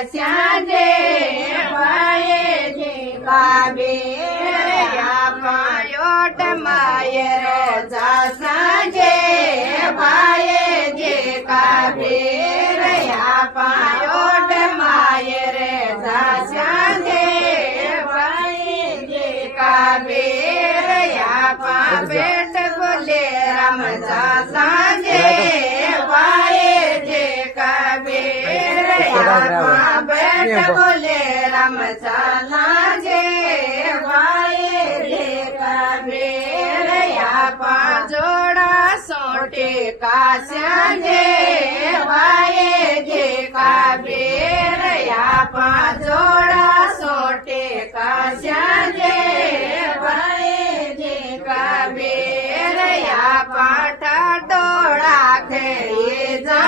जास्याजे भाये जे काबे पायोट मायर जासाजे भाये जे काबे पायोट मायर जास्याजे भाये जे काबे पेट बोले राम जासाजे भाये जे काबे पेट बोले राम जासाजे भाये जे काबे जोड़ा सोटे कास्याजे भाये जे काबे जोड़ा सोटे कास्याजे भाये जे काबे पाठा डोळा खेळी जा